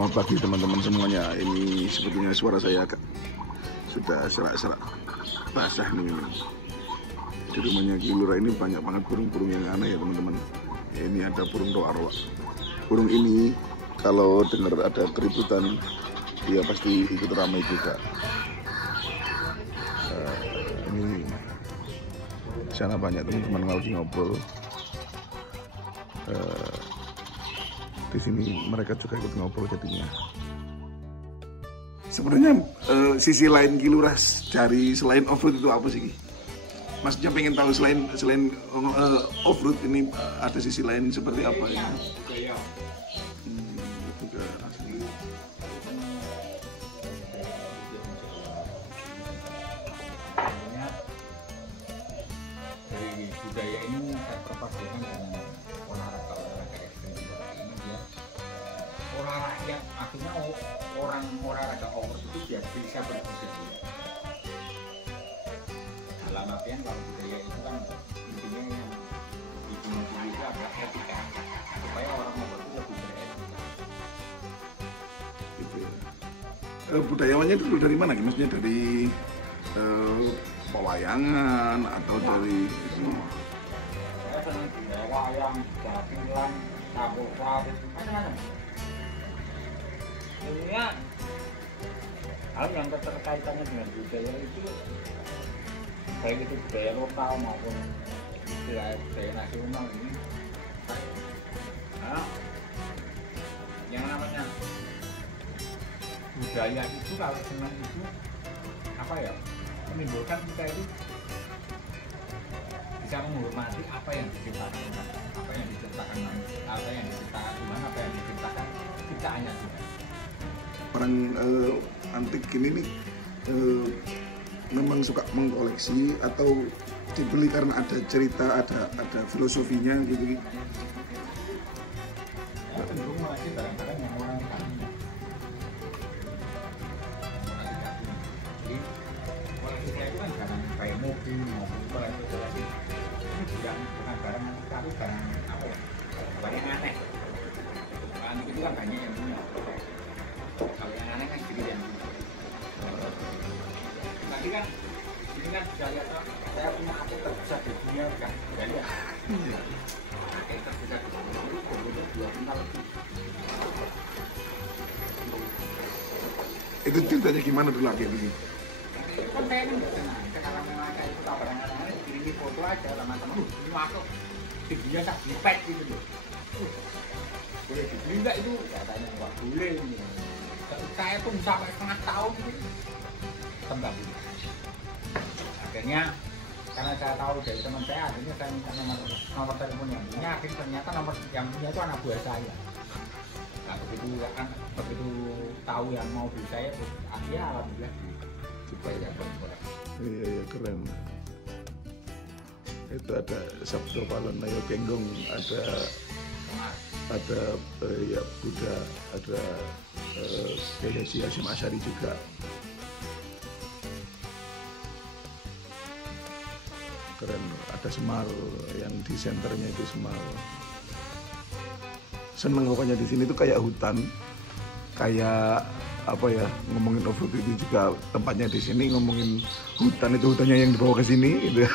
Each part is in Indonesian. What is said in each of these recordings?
Selamat pagi teman-teman semuanya. Ini sebetulnya suara saya sudah serak-serak basah nih. Di rumahnya Ki Lurah ini banyak banget burung-burung yang aneh ya teman-teman. Ini ada burung roa-roa. Burung ini kalau dengar ada keributan, dia pasti ikut ramai juga. Ini di sana banyak teman-teman lagi ngobrol. Di sini mereka juga ikut ngobrol jadinya. Sebenarnya sisi lain Ki Lurah dari selain off-road itu apa sih Ki? Maksudnya pengen tahu selain off-road ini ada sisi lain seperti apa ya? Juga asli. Dari budaya ini terperpadukan dengan olahraga ekstrim seperti ini ya. Olahraga akhirnya orang olahraga over itu dia bisa berbudaya. Dalam artian kalau budaya itu kan intinya yang ujung-ujungnya itu adalah etika supaya orang over itu lebih beretika. Gitu. Budayawannya dulu dari mana? Maksudnya dari pewayangan atau dari Saya senang budaya wayang, gamelan, tabur-tabur, macam-macam. Sebenarnya hal yang keterkaitannya dengan budaya itu baik itu budaya lokal maupun budaya nasional ini. Nah, yang namanya budaya itu kalau senang itu apa ya, menimbulkan kita itu bisa menghormati apa yang diciptakan apa yang diciptakan manusia, apa yang diciptakan Tuhan, apa yang diciptakan ciptaannya Tuhan. orang antik ini nih memang suka mengkoleksi atau dibeli karena ada cerita, ada filosofinya gitu. Saya cenderung masih barang-barang yang orang kami. Jadi koleksi saya itu kan barang kayak mobil maupun koleksi ini bukan barang tapi barang apa ya, barang yang aneh. Barang itu kan banyak yang punya. Kalau yang aneh kan sedikit yang punya. Nanti kan ini kan bisa lihat saya punya aku terbesar di dunia kan, jadi ya. Yang terbesar di dunia itu berbentuk 2 kuintal lebih. Itu ceritanya gimana dulu lagi ini? Kan saya kan nggak senang, sekarang memang kayak itu barang-barang ini foto aja teman-teman, ini masuk tingginya tak dipet gitu loh. Boleh dibeli nggak itu? Katanya nggak boleh ini. Saya pun sampai setengah tahun ini tembak dulu. Akhirnya karena saya tahu dari teman saya, akhirnya saya minta nomor telepon yang punya. Akhirnya ternyata nomor yang punya itu anak buah saya. Nah begitu tahu yang mau beli saya, akhirnya alhamdulillah dibayar boleh. Iya keren. Itu ada Sabdo Palon Nayo Genggong, ada ya Buddha, ada Kiai Haji Hasyim Asy'ari juga. Keren. Ada Semar yang di senternya itu Semar. Seneng pokoknya di sini tuh kayak hutan, kayak apa ya, ngomongin off-road itu juga tempatnya di sini, ngomongin hutan itu hutannya yang dibawa ke sini gitu.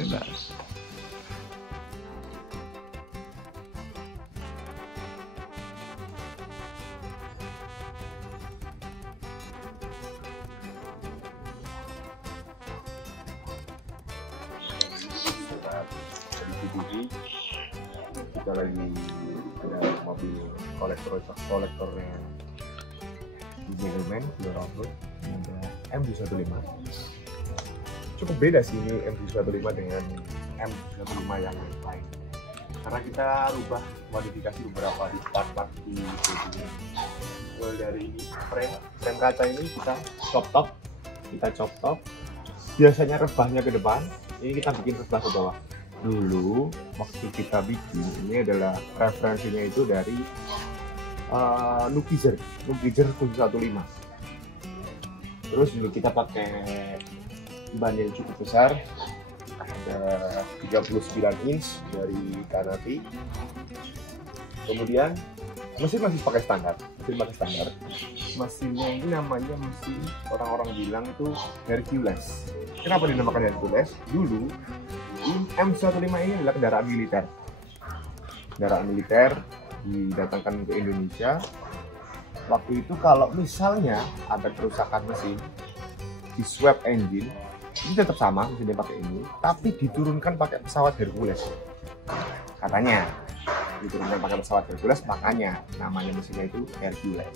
Enak. Di kita lagi dengan mobil kolektornya Gentleman Lurah Off-Road, ada MG15. Cukup beda sih ini MG15 dengan M15 yang lain, karena kita rubah modifikasi beberapa di part-part di bodinya. Mulai dari ini frame kaca ini kita chop top, biasanya rebahnya ke depan, ini kita bikin rebah ke bawah. Dulu waktu kita bikin ini adalah referensinya itu dari Nukizer khusus 15. Terus dulu kita pakai ban yang cukup besar, ada 39 inch dari Canati. Kemudian mesin masih pakai standar. Mesinnya ini namanya mesin orang-orang bilang itu Hercules. Kenapa dinamakan Hercules? Dulu M105 ini adalah kendaraan militer. Didatangkan ke Indonesia. Waktu itu kalau misalnya ada kerusakan mesin di swap engine, ini tetap sama mesinnya pakai ini, tapi diturunkan pakai pesawat Hercules. Katanya diturunkan pakai pesawat Hercules, makanya namanya mesinnya itu Hercules.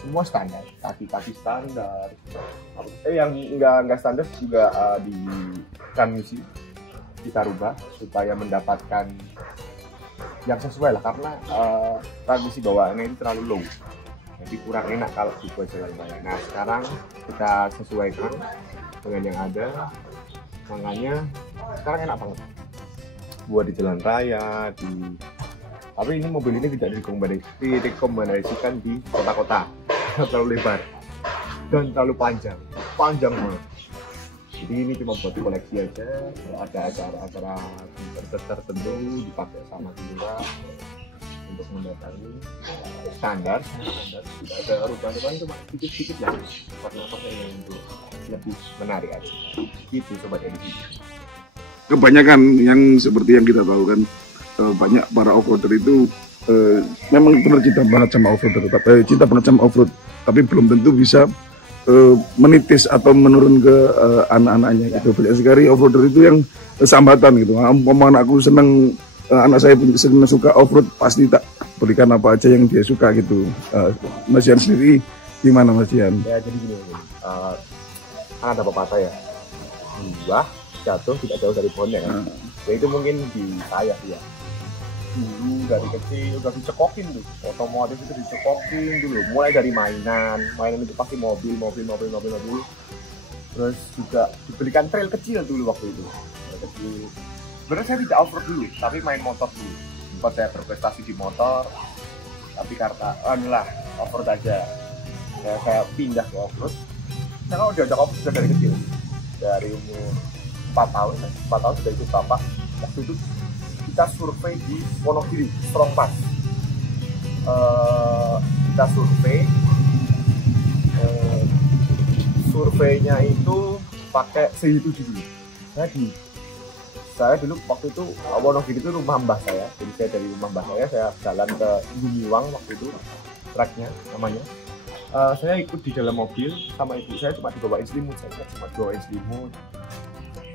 Semua standar, kaki-kaki standar. Yang enggak standar juga di transmisi kita rubah supaya mendapatkan yang sesuai lah, karena transmisi bawaannya ini terlalu low, jadi kurang enak kalau dibuat jalan raya. Nah sekarang kita sesuaikan dengan yang ada, makanya sekarang enak banget buat di jalan raya. Tapi ini mobil ini tidak direkomendasikan di kota-kota terlalu lebar dan terlalu panjang banget. Jadi ini cuma buat koleksi aja, kalau ada acara-acara tertentu dipakai sama kita untuk mendatangi. Standar tidak ada perubahan, cuma sedikit lah warna-warna yang untuk lebih menarik aja. Gitu sobat edisi. Kebanyakan yang seperti yang kita tahu kan, banyak para off-roader itu memang benar cinta banget sama off-roader, cinta banget sama off-road, tapi belum tentu bisa menitis atau menurun ke anak-anaknya gitu. Banyak sekali off-roader itu yang sambatan gitu. Omongan aku seneng, anak saya seneng suka off-road, pasti tak berikan apa aja yang dia suka gitu. Mas Yan sendiri gimana Mas Yan? Ya jadi gini, kan ada pepatah ya, buah jatuh tidak jauh dari pohonnya kan. Ya itu mungkin di saya ya. Dulu dari kecil udah dicekokin tuh, otomotif itu dicekokin dulu, mulai dari mainan itu pasti mobil. Terus juga dibelikan trail kecil dulu waktu itu. Sebenarnya saya tidak off-road dulu, tapi main motor dulu. Sempat saya berprestasi di motor, tapi karena off-road aja. Saya pindah ke off-road. Saya kalau diajak off-road sudah dari kecil, dari umur 4 tahun sudah ikut bapak. Waktu itu kita survei di Wonogiri, Strong Pass. Kita surveinya itu pakai CI7 dulu. Saya dulu waktu itu Wonogiri itu rumah mbah saya. Jadi saya dari rumah mbah saya jalan ke Gumiwang waktu itu, tracknya namanya. Saya ikut di dalam mobil sama ibu saya, cuma dibawain selimut.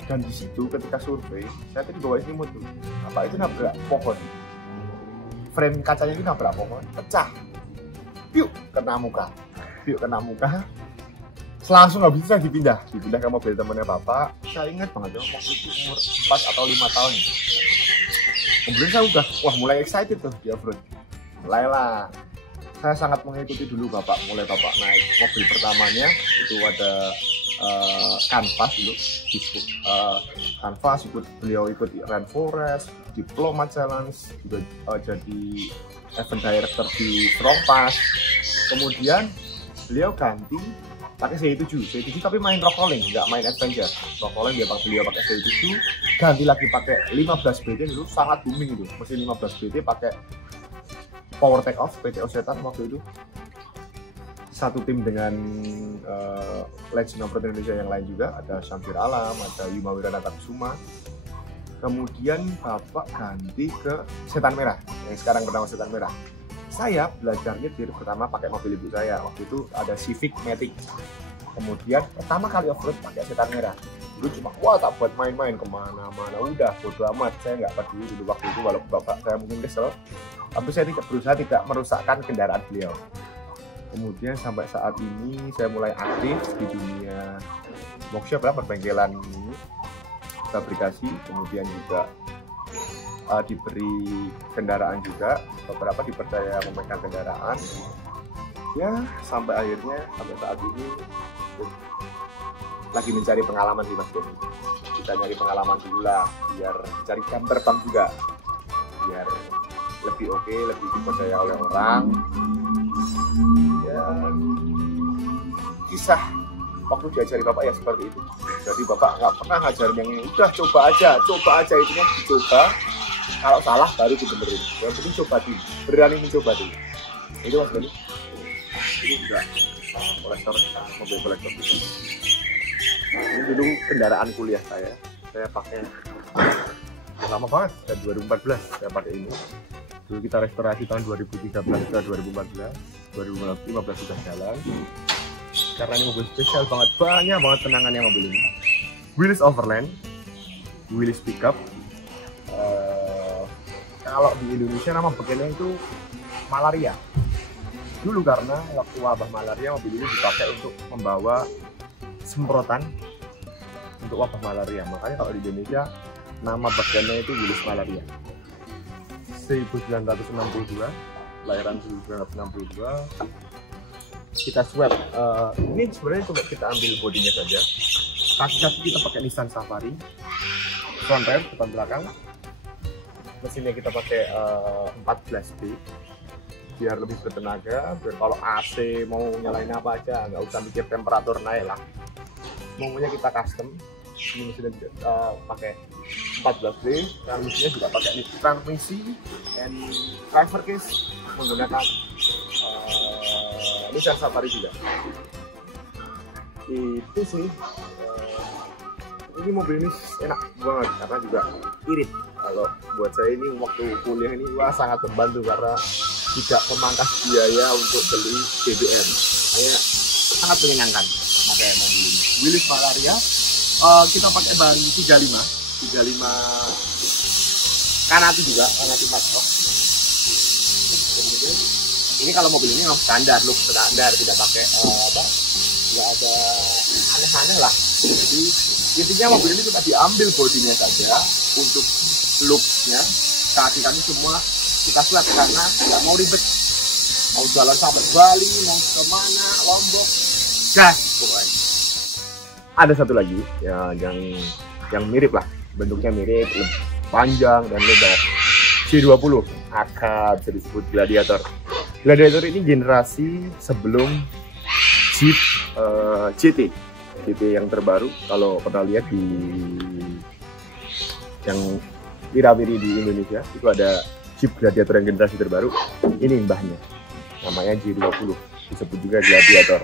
Dan di situ ketika survei, saya tadi bawa selimut tuh. Apa itu nabrak pohon? Frame kacanya itu nabrak pohon, pecah. Piuk kena muka. Langsung nggak bisa dipindah ke mobil temannya bapak. Saya ingat banget waktu itu umur 4 atau 5 tahun. Kemudian saya udah mulai excited tuh di off-road. Mulailah. Saya sangat mengikuti dulu bapak naik mobil pertamanya itu ada Canvas dulu, Canvas beliau ikut Rainforest, Diplomat Challenge, juga jadi event director di Strong Pass. Kemudian beliau ganti pakai CI7 tapi main rock rolling, nggak main adventure. Rock rolling beliau pakai CI7, ganti lagi pakai 15 BT dulu, sangat booming itu. Mesin 15 BT pakai power take off PTO setan waktu itu. Satu tim dengan legend off-road Indonesia yang lain juga, ada Syamsir Alam, ada Wima Wiranata Kusuma. Kemudian bapak ganti ke Setan Merah, yang sekarang bernama Setan Merah. Saya belajar nyetir pertama pakai mobil ibu saya, waktu itu ada Civic Matic. Kemudian pertama kali off-road pakai Setan Merah. Dulu cuma tak buat main-main kemana-mana, udah bodo amat, saya nggak peduli dulu waktu itu, walaupun bapak saya mungkin kesel, tapi saya berusaha tidak merusakkan kendaraan beliau. Kemudian sampai saat ini saya mulai aktif di dunia workshop lah, perbengkelan fabrikasi, kemudian juga diberi kendaraan juga, beberapa dipercaya memegang kendaraan. Ya sampai akhirnya sampai saat ini lagi mencari pengalaman di Mas Denny. Kita nyari pengalaman dulu lah, biar cari jam terbang juga, biar lebih oke, lebih dipercaya oleh orang. Ya, kisah waktu diajari bapak ya seperti itu. Jadi bapak nggak pernah ngajarin yang udah coba aja itu kan dicoba. Kalau salah baru dibenerin. Yang penting coba dulu, berani mencoba dulu. Itu Mas Bani. Ini juga kolektor, mobil kolektor juga. Ini dulu kendaraan kuliah saya pakai lama banget, dari 2014 saya pakai ini. Dulu kita restorasi tahun 2013 ke 2014, 2015 sudah jalan. Karena ini mobil spesial banget, banyak banget kenangannya mobil ini. Willys Overland, Willys Pickup. Kalau di Indonesia nama bagiannya itu malaria. Dulu karena waktu wabah malaria mobil ini dipakai untuk membawa semprotan untuk wabah malaria. Makanya kalau di Indonesia nama bagiannya itu Willys Malaria. 1962, lahiran 1962. Kita swap. Ini sebenarnya cuma kita ambil bodinya saja. Kaki-kaki kita pakai Nissan Safari. Front rear, depan belakang. Mesinnya kita pakai 14B. Biar lebih bertenaga. Biar kalau AC mau nyalain apa aja, nggak usah mikir temperatur naik lah. Semuanya kita custom. Ini mesinnya pakai 14B. Transmisinya juga pakai transmisi and driver case menggunakan Nissan Safari juga. Itu sih. Ini mobil ini enak banget karena juga irit. Kalau buat saya ini waktu kuliah ini sangat membantu karena tidak memangkas biaya untuk beli BBM. Saya sangat menyenangkan pakai mobil ini. Willys Malaria. Kita pakai ban 35 Kanati juga, Kanati Matrok. Ini kalau mobil ini memang standar, look standar, tidak pakai nggak ada aneh-aneh lah. Jadi intinya mobil ini kita diambil bodinya saja untuk looknya. Kaki kami semua kita swap karena nggak mau ribet, mau jalan sampai Bali, mau kemana, Lombok, gas pokoknya. Ada satu lagi yang mirip lah, bentuknya mirip, panjang dan lebar. G20 akan disebut Gladiator. Gladiator ini generasi sebelum Jeep GT yang terbaru. Kalau pernah lihat di yang wirawiri di Indonesia itu ada Jeep Gladiator yang generasi terbaru. Ini mbahnya, namanya G20, disebut juga Gladiator.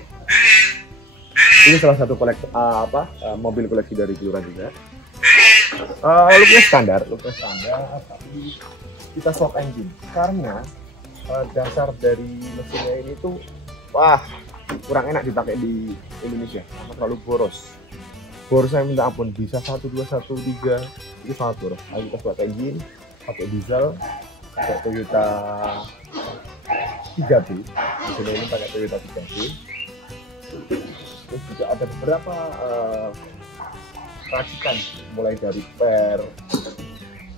Ini salah satu mobil koleksi dari Kelurahan juga. Looknya standar, tapi kita swap engine karena dasar dari mesinnya ini tuh kurang enak dipakai di Indonesia karena terlalu boros. Borosnya minta ampun, bisa 1213 itu sangat boros. Ayo kita swap engine, pakai diesel, pakai Toyota 3B. Mesinnya ini pakai Toyota 3B. Terus juga ada beberapa racikan, mulai dari per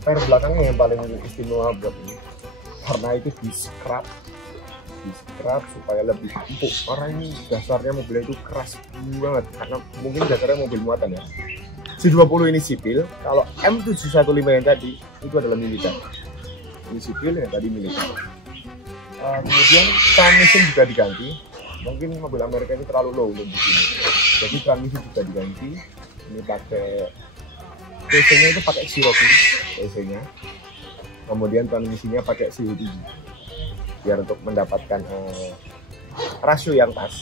belakangnya yang paling istimewa buat ini karena itu di scrap supaya lebih empuk. Karena ini dasarnya mobilnya itu keras banget karena mungkin dasarnya mobil muatan ya. G20 ini sipil, kalau M715 yang tadi itu adalah militer. Ini sipil, yang tadi militer. Kemudian transmission juga diganti. Mungkin mobil Amerika ini terlalu low untuk di sini. Jadi transmisi juga diganti. Ini pakai TC-nya itu pakai Cherokee TC-nya. Kemudian transmisinya pakai CVT biar untuk mendapatkan rasio yang pas.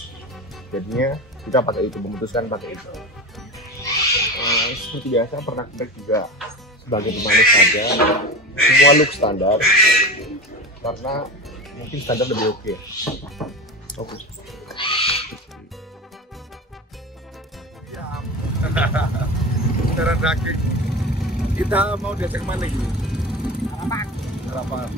Jadinya kita pakai itu, memutuskan pakai itu. Seperti biasa pernak pernik juga sebagai pemanis saja. Semua look standar karena mungkin standar lebih oke. Oke. Darah daging. Kita mau diajak kemana lagi? Harapan.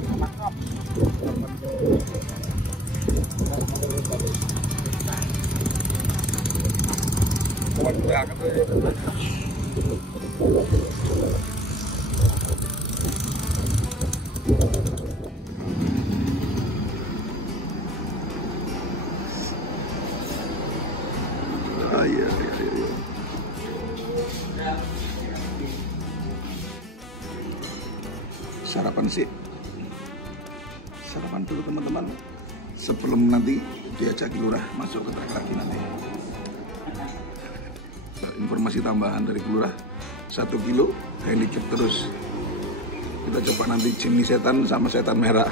Iya. Sarapan sih. Sarapan dulu teman-teman. Sebelum nanti diajak Lurah masuk ke trek lagi nanti. Informasi tambahan dari Lurah, 1 kilo helicop terus. Kita coba nanti jenis setan sama setan merah.